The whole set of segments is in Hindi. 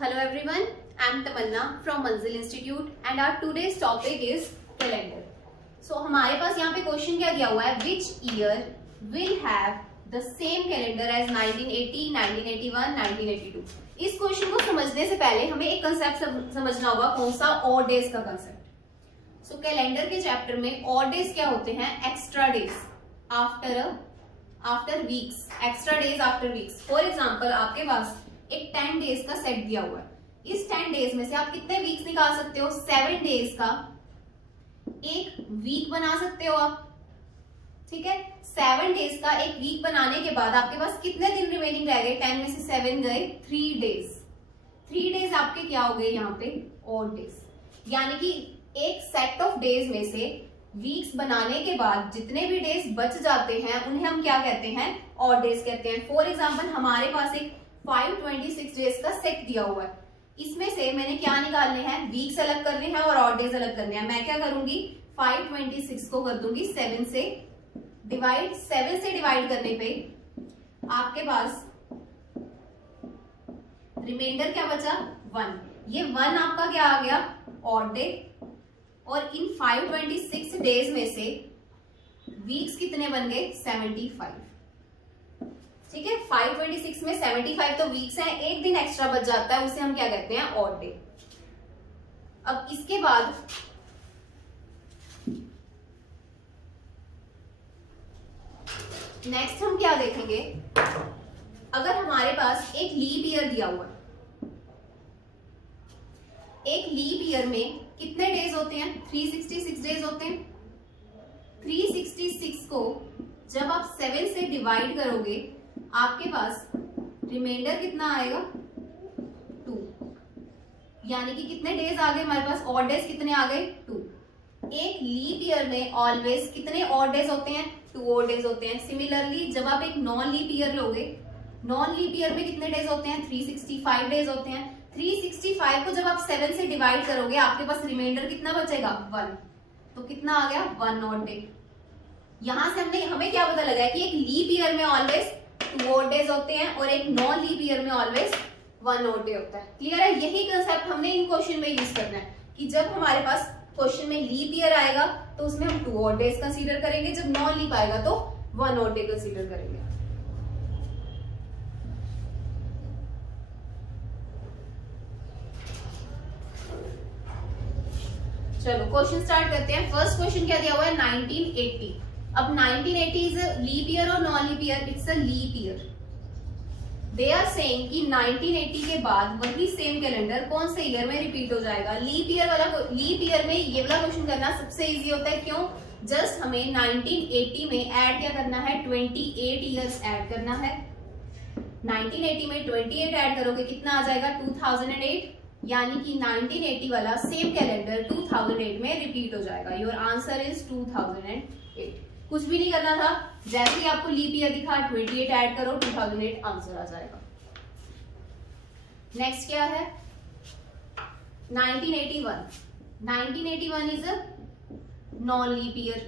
Hello everyone, I am Tamanna from Manzil Institute and our today's topic is calendar. So हमारे पास यहाँ पे क्वेश्चन क्या दिया हुआ है, which year will have the same calendar as 1980, 1981, 1982. इस क्वेश्चन को समझने से पहले हमें एक कंसेप्ट समझना होगा, कौन सा ऑड डेज का कंसेप्ट. सो कैलेंडर के चैप्टर में ऑड डेज क्या होते हैं, extra days after weeks, extra days after weeks. For example आपके पास एक 10 डेज का सेट दिया हुआ है. इस 10 डेज में से आप कितने वीक्स निकाल सकते हो, 7 डेज का एक वीक बना सकते हो आप. ठीक है, 7 डेज का एक वीक बनाने के बाद आपके पास कितने दिन रिमेनिंग रह गए, 10 में से 7 गए, 3 डेज. 3 डेज आपके क्या हो गए यहाँ पे, ऑड डेज. यानी कि एक सेट ऑफ डेज में से वीक्स बनाने के बाद जितने भी डेज बच जाते हैं उन्हें हम क्या कहते हैं, ऑड डेज कहते हैं. फॉर एग्जाम्पल हमारे पास एक 526 डेज का सेट दिया हुआ है. इसमें से मैंने क्या निकालने हैं, वीक्स अलग करने हैं और ऑड डेज अलग करने हैं. मैं क्या करूंगी, 526 को कर दूंगी 7 से डिवाइड. 7 से डिवाइड करने पे आपके पास रिमाइंडर क्या बचा, 1. ये 1 आपका क्या आ गया, ऑड डे. और इन 526 डेज में से वीक्स कितने बन गए, 75. ठीक है, 526 में 75 तो वीक्स हैं, एक दिन एक्स्ट्रा बच जाता है, उसे हम क्या कहते हैं, ऑड डे. अब इसके बाद नेक्स्ट हम क्या देखेंगे, अगर हमारे पास एक लीप ईयर दिया हुआ है, एक लीप ईयर में कितने डेज होते हैं, 366 डेज होते हैं. 366 को जब आप 7 से डिवाइड करोगे आपके पास रिमाइंडर कितना आएगा, 2. यानी कि कितने डेज आ गए हमारे पास, ऑड डेज कितने आ गए, 2. एक लीप ईयर में ऑलवेज कितने ऑड डेज होते हैं, 2 ऑड डेज होते हैं. सिमिलरली जब आप एक नॉन लीप ईयर लोगे, नॉन लीप ईयर में कितने डेज होते हैं, 365 डेज होते हैं. 365 को जब आप 7 से डिवाइड करोगे आपके पास रिमाइंडर कितना बचेगा, 1. तो कितना आ गया, 1 ऑड डे. यहां से हमें क्या पता लगा है कि एक लीप ईयर में ऑलवेज 2 ऑड डेज होते हैं और एक नॉन लीप ईयर में ऑलवेज 1 ऑड डे होता है. क्लियर है, यही कंसेप्ट हमने इन क्वेश्चन में यूज करना है कि जब हमारे पास क्वेश्चन में लीप ईयर आएगा तो उसमें हम 2 ऑड डेज कंसीडर करेंगे, जब नॉन लीप आएगा तो 1 ऑड डे कंसीडर करेंगे. चलो क्वेश्चन स्टार्ट करते हैं. फर्स्ट क्वेश्चन क्या दिया हुआ है, 1980. अब 1980 इज लीप ईयर और non leap year, it's a leap year. They are saying कि 1980 के बाद वही सेम कैलेंडर कौन से ईयर में रिपीट हो जाएगा. लीप ईयर में ये वाला क्वेश्चन करना सबसे इजी होता है. क्यों, जस्ट हमें 1980 में ऐड क्या करना है, 28 ईयर्स ऐड करना है. 1980 में 28 ऐड करोगे कितना आ जाएगा, 2008. यानी कि 1980 वाला सेम कैलेंडर 2008 में रिपीट हो जाएगा. Your answer is 2008. कुछ भी नहीं करना था, जैसे ही आपको लीप ईयर दिखा 28 ऐड करो, 2008 आंसर आ जाएगा. नेक्स्ट क्या है, 1981. 1981 is a non leap year.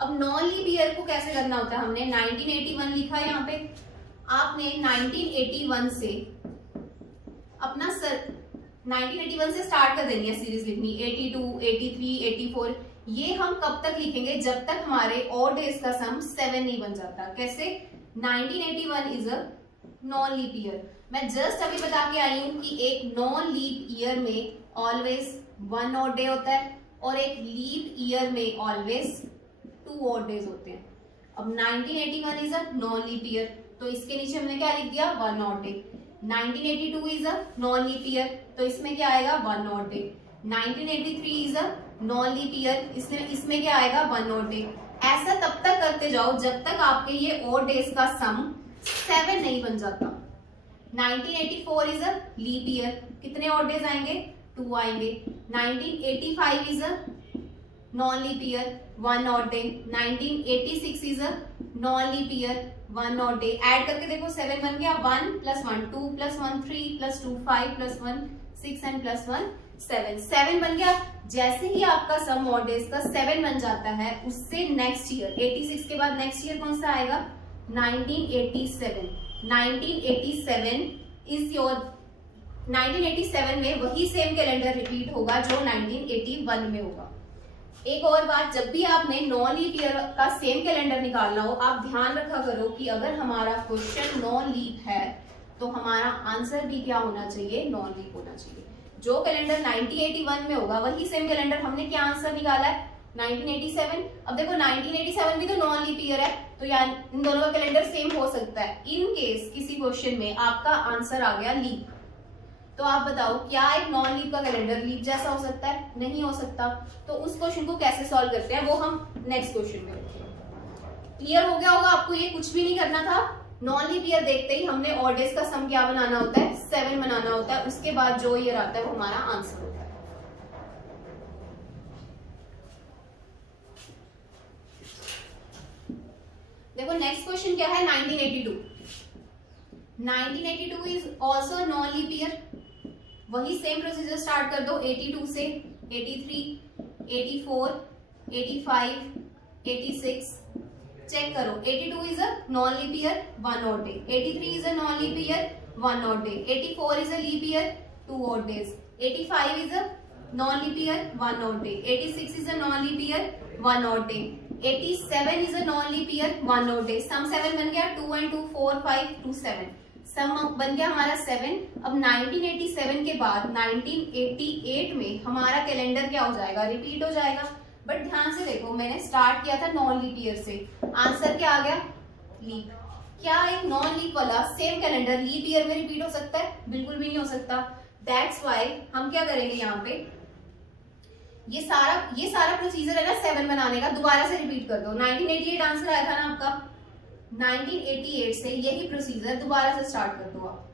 अब नॉन लीप ईयर को कैसे करना होता है, हमने 1981 लिखा है यहाँ पे, आपने 1981 से अपना 1981 से स्टार्ट कर देनी है सीरीज लिखनी, 82, 83, 84. ये हम कब तक लिखेंगे, जब तक हमारे ऑड डेज का सम 7 नहीं बन जाता. कैसे, 1981 is a non leap year. मैं जस्ट अभी बता के आई हूं कि एक नॉन लीप ईयर में ऑलवेज 1 ऑड डे होता है और एक लीप ईयर में ऑलवेज 2 ऑड डेज होते हैं. अब 1981 is a non leap year, तो इसके नीचे हमने क्या लिख दिया, 1 odd day. 1982 is a non leap year, तो इसमें क्या आएगा, 1 odd day. 1983 is a non leap year, इसमें क्या आएगा, 1 ऑड डे. ऐसा तब तक करते जाओ जब तक आपके ये ऑड डेज का सम 7 नहीं बन जाता. 1984 इज अ लीप ईयर, कितने ऑड डेज आएंगे, 2 आएंगे. 1985 is a non leap year, 1 odd day. 1986 is a non leap year, 1 odd day. Add करके देखो 7 बन गया, 1 + 1 2 + 1 3 + 2 5 + 1 6 and +1 7 बन गया. जैसे ही आपका सम ऑड डेज का 7 बन जाता है, उससे नेक्स्ट ईयर 86 के बाद नेक्स्ट ईयर कौन सा आएगा, 1987. 1987 इज योर 1987 में वही सेम कैलेंडर रिपीट होगा जो 1981 में होगा। एक और बात, जब भी आपने नॉन लीप ईयर का सेम कैलेंडर निकालना हो, आप ध्यान रखा करो कि अगर हमारा क्वेश्चन नॉन लीप है तो हमारा आंसर भी क्या होना चाहिए, नॉन लीप होना चाहिए। जो कैलेंडर 1981 में होगा वही सेम कैलेंडर हमने क्या आंसर निकाला है, 1987। अब देखो 1987 भी तो नॉन लीप ईयर है, तो यार इन दोनों का कैलेंडर सेम हो सकता है। इन केस किसी क्वेश्चन में आपका आंसर आ गया लीप, तो आप बताओ क्या एक नॉन लीप का कैलेंडर लीप जैसा हो सकता है, नहीं हो सकता। तो उस क्वेश्चन को कैसे सॉल्व करते हैं वो हम नेक्स्ट क्वेश्चन में देखेंगे। क्लियर हो गया होगा आपको, ये कुछ भी नहीं करना था। नॉन लीप ईयर देखते ही हमने ऑड डेज का सम क्या बनाना होता है, 7 बनाना होता है। उसके बाद जो ईयर आता है वो हमारा आंसर होता है। देखो नेक्स्ट क्वेश्चन क्या है, 1982। 1982 is also non leap year. वही सेम प्रोसीजर स्टार्ट कर दो 82 से, 83, 84, 85, 86। चेक करो, 82 is a non leap year, 1 odd day, 83 is a non leap year, 1 odd day, 84 is a leap year, 2 odd days, 85 is a non leap year, 1 odd day, 86 is a non leap year, 1 odd day, 87 is a non leap year, 1 odd day। Sum 7 बन गया, 2 and 2 4 5 2 7, सम बन गया हमारा 7। अब 1987 के बाद 1988 में हमारा कैलेंडर क्या हो जाएगा, रिपीट हो जाएगा। बट ध्यान से देखो, मैंने स्टार्ट किया था नॉन लीप ईयर से, आंसर क्या आ गया, लीप। क्या एक नॉन लीप वाला सेम कैलेंडर लीप ईयर में रिपीट हो सकता है, बिल्कुल भी नहीं हो सकता। दैट्स वाई हम क्या करेंगे, यहाँ पे ये सारा प्रोसीजर है ना 7 बनाने का, दोबारा से रिपीट कर दो। 1988 आंसर आया था ना आपका, 1988 से यही प्रोसीजर दोबारा से स्टार्ट कर दो आप।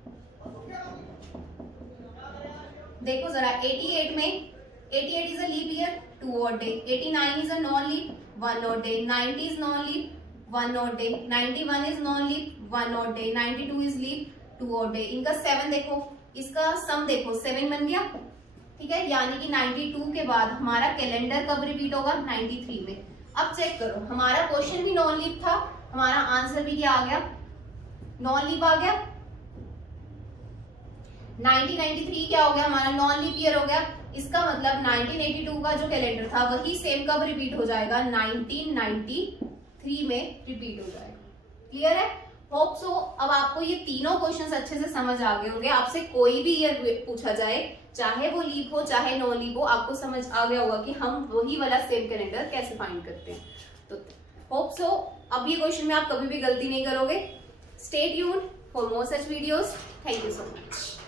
देखो जरा 88 में, 88 is a leap year, 2 odd day, 89 is a non leap, 1 odd day, 90 is non leap, 1 odd day, 91 is non leap, 1 odd day, 92 is leap, 2 odd day। इनका 7 देखो, इसका सम देखो 7 बन गया, ठीक है। यानी कि 92 के बाद हमारा कैलेंडर कब रिपीट होगा, 93 में। अब चेक करो, हमारा क्वेश्चन भी नॉन लीप था, हमारा आंसर भी क्या आ गया, नॉन लीप आ गया। 1993 क्या हो गया, हमारा नॉन लीप ईयर हो गया। इसका मतलब 1982 का जो कैलेंडर था वही सेम कब रिपीट हो जाएगा, 1993 में रिपीट हो जाएगा। क्लियर है, होप सो। अब आपको ये तीनों क्वेश्चंस अच्छे से समझ आ गए होंगे। आपसे कोई भी ईयर पूछा जाए, चाहे वो लीप हो चाहे नॉन लीप हो, आपको समझ आ गया होगा कि हम वही वाला सेम कैलेंडर कैसे फाइंड करते हैं। तो होप सो अब ये क्वेश्चन में आप कभी भी गलती नहीं करोगे। Stay tuned for more such videos. Thank you so much.